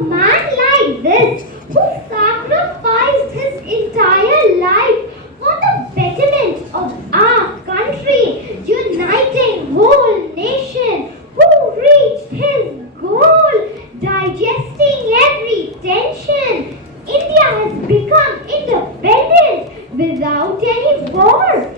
A man like this, who sacrificed his entire life for the betterment of our country, uniting whole nation, who reached his goal, digesting every tension. India has become independent without any war.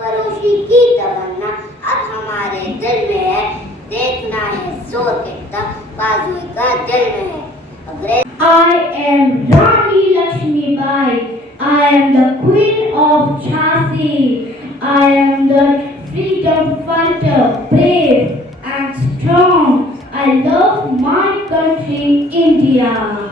फरोशी की तमन्ना अब हमारे दिल में है, देखना है जोर कितना बाजुए का दिल में है। I am Rani Lakshmi Bai. I am the Queen of Jhansi. I am the freedom fighter, brave and strong. I love my country, India.